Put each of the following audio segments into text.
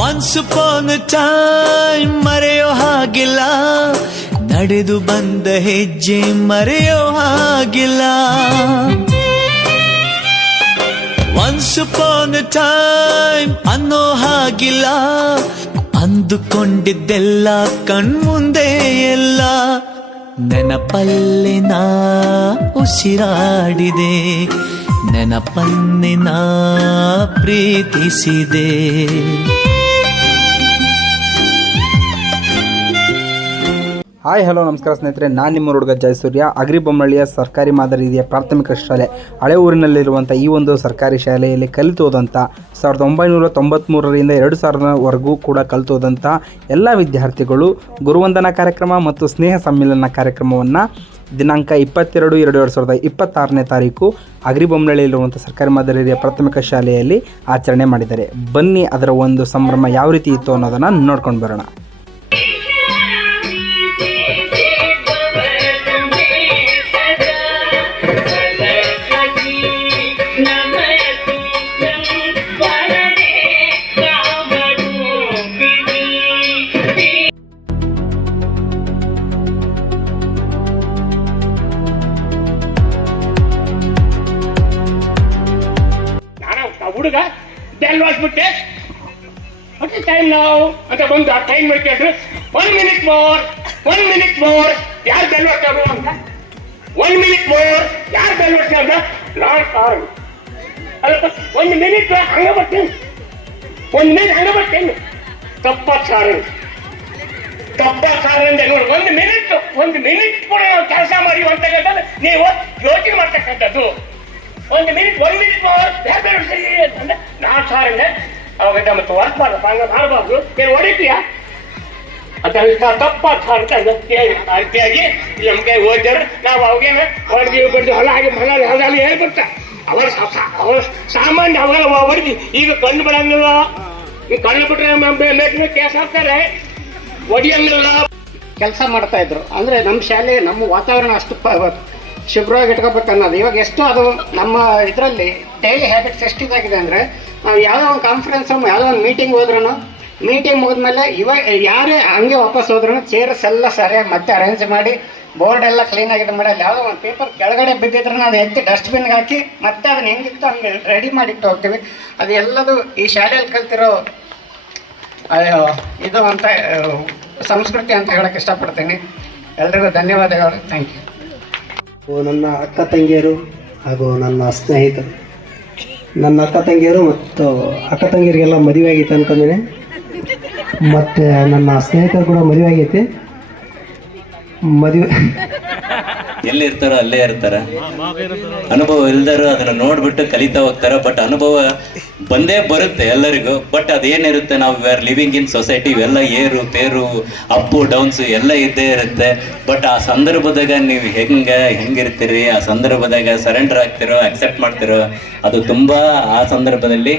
Once upon ಅ time ಮರೆಯೋ ಹಾಗಿಲ್ಲ, ನಡೆದು ಬಂದ ಹೆಜ್ಜೆ ಮರೆಯೋ ಹಾಗಿಲ್ಲ. ಒನ್ಸ್ ಅಪಾನ್ ಅ ಟೈಮ್ ಅನ್ನೋ ಹಾಗಿಲ್ಲ, ಅಂದುಕೊಂಡಿದ್ದೆಲ್ಲ ಕಣ್ಮುಂದೆ ಎಲ್ಲ ನೆನಪಲ್ಲಿ ನಾ ಉಸಿರಾಡಿದೆ, ನೆನಪನ್ನೇ ನಾ ಪ್ರೀತಿಸಿದೆ. ಹಾಯ್ ಹಲೋ ನಮಸ್ಕಾರ ಸ್ನೇಹಿತರೆ, ನಾನು ನಿಮ್ಮ ಹುಡುಗ ಜಯಸೂರ್ಯ. ಅಗ್ರಿಬೊಮ್ಮನಹಳ್ಳಿಯ ಸರ್ಕಾರಿ ಮಾದರಿ ಹಿರಿಯ ಪ್ರಾಥಮಿಕ ಶಾಲೆ ಹಳೆ ಊರಿನಲ್ಲಿರುವಂಥ ಈ ಒಂದು ಸರ್ಕಾರಿ ಶಾಲೆಯಲ್ಲಿ ಕಲಿತೋದಂಥ 1993ರಿಂದ 2000ವರೆಗೂ ಕೂಡ ಕಲಿತೋದಂಥ ಎಲ್ಲ ವಿದ್ಯಾರ್ಥಿಗಳು ಗುರುವಂದನಾ ಕಾರ್ಯಕ್ರಮ ಮತ್ತು ಸ್ನೇಹ ಸಮ್ಮೇಳನ ಕಾರ್ಯಕ್ರಮವನ್ನು ದಿನಾಂಕ 22/2/2026ನೇ ತಾರೀಕು ಅಗ್ರಿಬೊಮ್ಮನಹಳ್ಳಿಯಲ್ಲಿರುವಂಥ ಸರ್ಕಾರಿ ಮಾದರಿ ಹಿರಿಯ ಪ್ರಾಥಮಿಕ ಶಾಲೆಯಲ್ಲಿ ಆಚರಣೆ ಮಾಡಿದ್ದಾರೆ. ಬನ್ನಿ ಅದರ ಒಂದು ಸಂಭ್ರಮ ಯಾವ ರೀತಿ ಇತ್ತು ಅನ್ನೋದನ್ನು ನೋಡ್ಕೊಂಡು ಬರೋಣ. ಹುಡುಗ ಬೆಲ್ ವಾಸ್ಬಿಟ್ಟೆ ಓಕೆ ಟೈಮ್ ನಾವು ಅಂತ ಬಂದು ಆ ಟೈಮ್ ಮಾಡ್ಕೊಂಡ್ರು 1 minute more ಯಾರು ಬೆಲ್ ಹೊಡ್ತಾರು ಅಂತ 1 minute more ಯಾರು ಬೆಲ್ ಹೊಡ್ತಾರ ನಾನ್ ಕಾರಣ ಅಲ್ಲ 1 minute ಹಂಗ ಬರ್ತೀನಿ 1 minute ಹಂಗ ಬರ್ತೀನಿ ತಪ್ಪ ಸಾರಂದ್ರೆ ನೋಡಿ 1 minute ಕೂಡ ನಾವು ಕೆಲಸ ಮಾಡಿ ಅಂತ ನೀವು ಯೋಚನೆ ಮಾಡ್ತಕ್ಕಂಥದ್ದು. 1 minute ಯಾರು ಬೇಡ ಅಂತಂದ್ರೆ ನಾನು ಸಾರಂದ್ರೆ ಅವಾಗ ಮತ್ತೆ ವರ್ಕ್ ಮಾಡಬಾರ್ದು ಏನು ಹೊಡಿತೀಯ ಅಂತ ತಪ್ಪ ಸಾರ್ ಅಂತ ಅತಿಯಾಗಿ ನಮ್ಗೆ ಓದಿದ್ರು ನಾವು ಅವಾಗೇನ ಹೊಡೆದು ಬಡ್ದು ಹೊಲ ಹಾಗೆ ಹೊಲ ಹೇಳ್ಬಿಡ್ತ ಅವರ ಸಾಮಾನ್ಯ ಅವೆಲ್ಲ ಹೊಡೆದು ಈಗ ಕಣ್ಣು ಬಿಡಂಗಿಲ್ಲ. ಈ ಕಣ್ಣು ಬಿಟ್ರೆ ಮೇಟಿನ ಕೇಸ್ ಹಾಕ್ತಾರೆ, ಹೊಡಿಯಂಗಿಲ್ಲ. ಕೆಲಸ ಮಾಡ್ತಾ ಇದ್ರು ಅಂದ್ರೆ ನಮ್ಮ ಶಾಲೆ ನಮ್ಮ ವಾತಾವರಣ ಅಷ್ಟು ಶುಭ್ರವಾಗಿ ಇಟ್ಕೋಬೇಕು ಅನ್ನೋದು. ಇವಾಗ ಎಷ್ಟು ಅದು ನಮ್ಮ ಇದರಲ್ಲಿ ಡೈಲಿ ಹ್ಯಾಬಿಟ್ಸ್ ಎಷ್ಟು ಇದಾಗಿದೆ ಅಂದರೆ, ನಾವು ಯಾವುದೋ ಒಂದು ಕಾನ್ಫರೆನ್ಸ್ ಯಾವುದೋ ಒಂದು ಮೀಟಿಂಗ್ ಹೋದ್ರೂ ಮೀಟಿಂಗ್ ಮುಗಿದ್ಮೇಲೆ ಇವಾಗ ಯಾರೇ ಹಂಗೆ ವಾಪಸ್ ಹೋದ್ರೂ ಚೇರ್ಸ್ ಎಲ್ಲ ಸರಿಯಾಗಿ ಮತ್ತೆ ಅರೇಂಜ್ ಮಾಡಿ ಬೋರ್ಡ್ ಎಲ್ಲ ಕ್ಲೀನಾಗಿ ಇದು ಮಾಡಿ ಅಲ್ಲಿ ಯಾವುದೋ ಒಂದು ಪೇಪರ್ ಕೆಳಗಡೆ ಬಿದ್ದಿದ್ರೆ ಅದು ಎತ್ತಿ ಡಸ್ಟ್ಬಿನ್ಗೆ ಹಾಕಿ ಮತ್ತೆ ಅದನ್ನ ಹೆಂಗಿತ್ತು ಹಂಗೆ ರೆಡಿ ಮಾಡಿಟ್ಟು ಹೋಗ್ತೀವಿ. ಅದು ಎಲ್ಲದು ಈ ಶಾಲೆಯಲ್ಲಿ ಕಲ್ತಿರೋ ಇದು ಅಂತ ಸಂಸ್ಕೃತಿ ಅಂತ ಹೇಳೋಕ್ಕೆ ಇಷ್ಟಪಡ್ತೀನಿ. ಎಲ್ರಿಗೂ ಧನ್ಯವಾದಗಳು. Thank you. ನನ್ನ ಅಕ್ಕ ತಂಗಿಯರು ಹಾಗೂ ನನ್ನ ಸ್ನೇಹಿತರು, ನನ್ನ ಅಕ್ಕ ತಂಗಿಯರು ಮತ್ತು ಅಕ್ಕ ತಂಗಿಯರಿಗೆಲ್ಲ ಮದುವೆ ಆಗೈತೆ ಅನ್ಕೊಂಡಿನಿ. ಮತ್ತು ನನ್ನ ಸ್ನೇಹಿತರು ಕೂಡ ಮದುವೆ ಆಗೈತಿ. ಮದುವೆ ಎಲ್ಲಿರ್ತಾರೋ ಅಲ್ಲೇ ಇರ್ತಾರ, ಅನುಭವ ಇಲ್ದಾರು ಅದನ್ನ ನೋಡ್ಬಿಟ್ಟು ಕಲಿತಾ ಹೋಗ್ತಾರ. ಬಟ್ ಅನುಭವ ಬಂದೇ ಬರುತ್ತೆ ಎಲ್ಲರಿಗೂ. ಬಟ್ ಅದೇನಿರುತ್ತೆ, ನಾವು we are living in society, ಇವೆಲ್ಲ ಏರು ಪೇರು ಅಪ್ಪು ಡೌನ್ಸ್ ಎಲ್ಲ ಇದ್ದೇ ಇರುತ್ತೆ. ಬಟ್ ಆ ಸಂದರ್ಭದಾಗ ನೀವು ಹೆಂಗಿರ್ತೀರಿ, ಆ ಸಂದರ್ಭದಾಗ ಸರೆಂಡರ್ ಆಗ್ತಿರೋ ಅಕ್ಸೆಪ್ಟ್ ಮಾಡ್ತಿರೋ, ಅದು ತುಂಬಾ ಆ ಸಂದರ್ಭದಲ್ಲಿ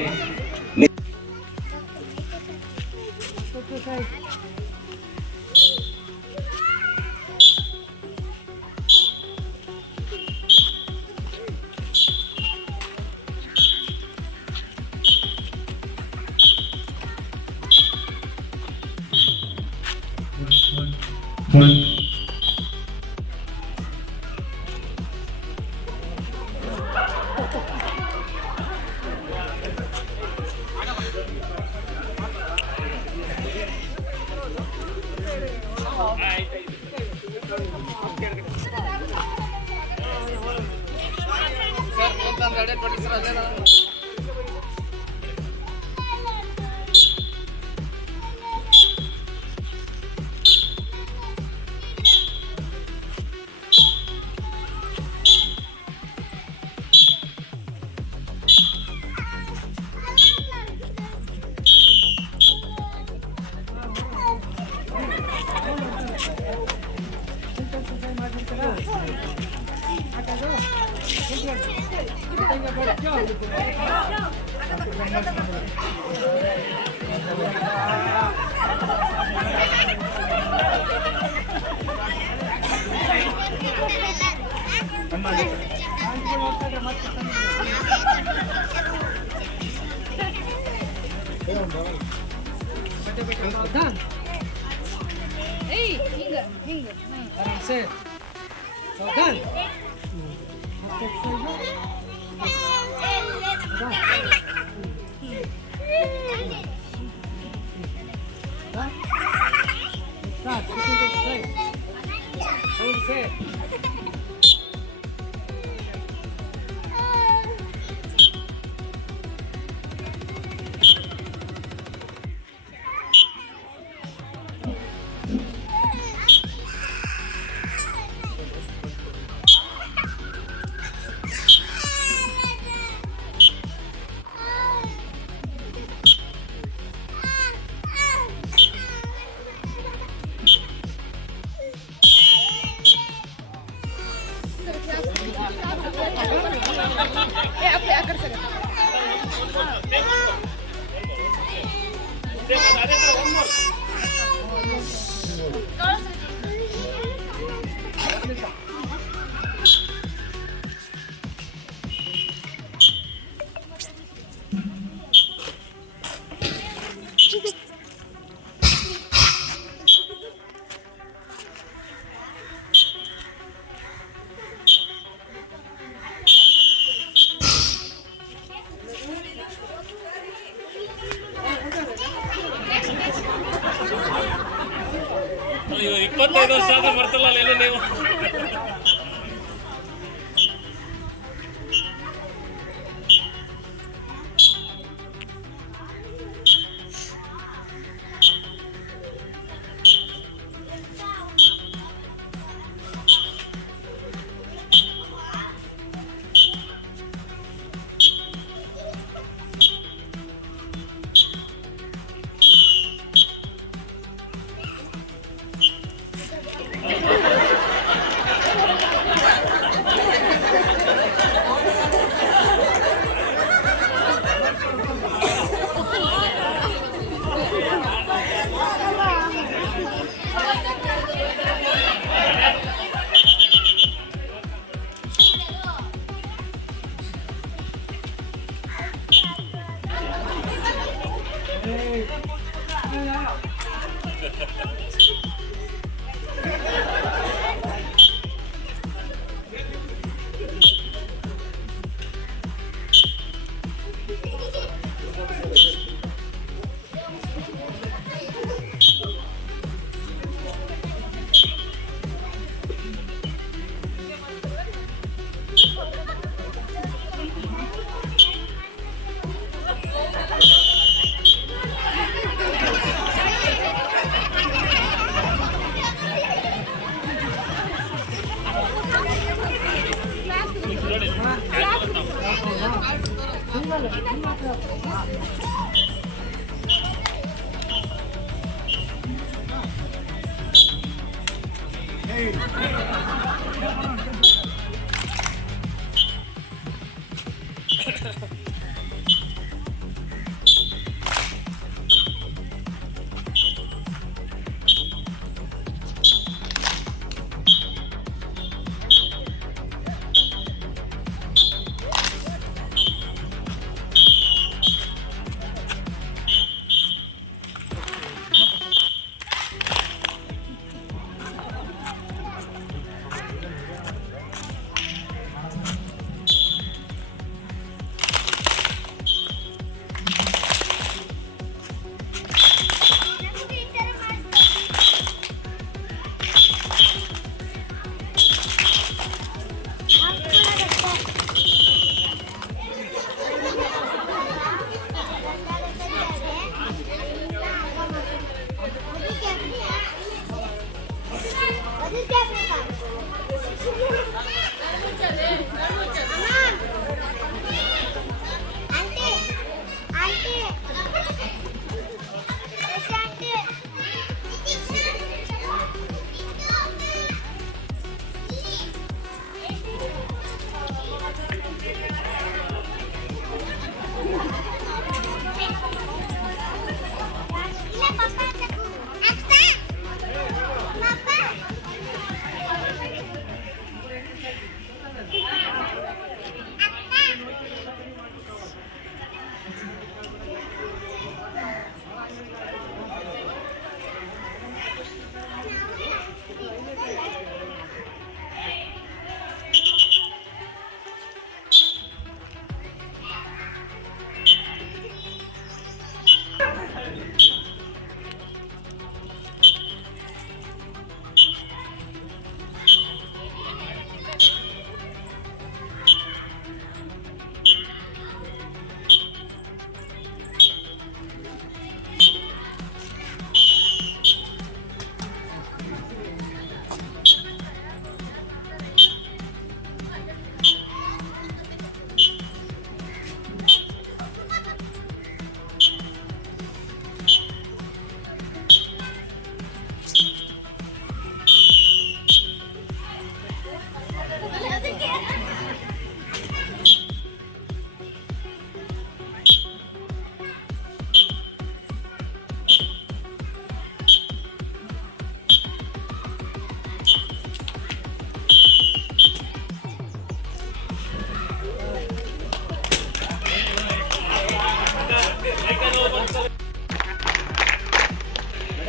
25 ವರ್ಷ ಆದ್ರೂ ಬರ್ತಿಲ್ಲ ಎಲ್ಲ ನೀವು.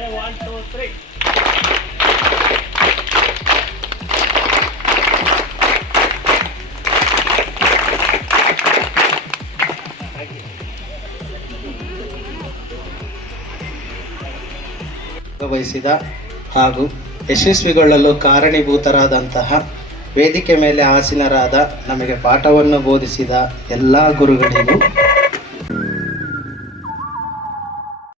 1, 2, 3. ಭಾಗವಹಿಸಿದ ಹಾಗೂ ಯಶಸ್ವಿಗೊಳ್ಳಲು ಕಾರಣೀಭೂತರಾದಂತಹ ವೇದಿಕೆ ಮೇಲೆ ಆಸೀನರಾದ ನಮಗೆ ಪಾಠವನ್ನು ಬೋಧಿಸಿದ ಎಲ್ಲ ಗುರುಗಳಿಗೂ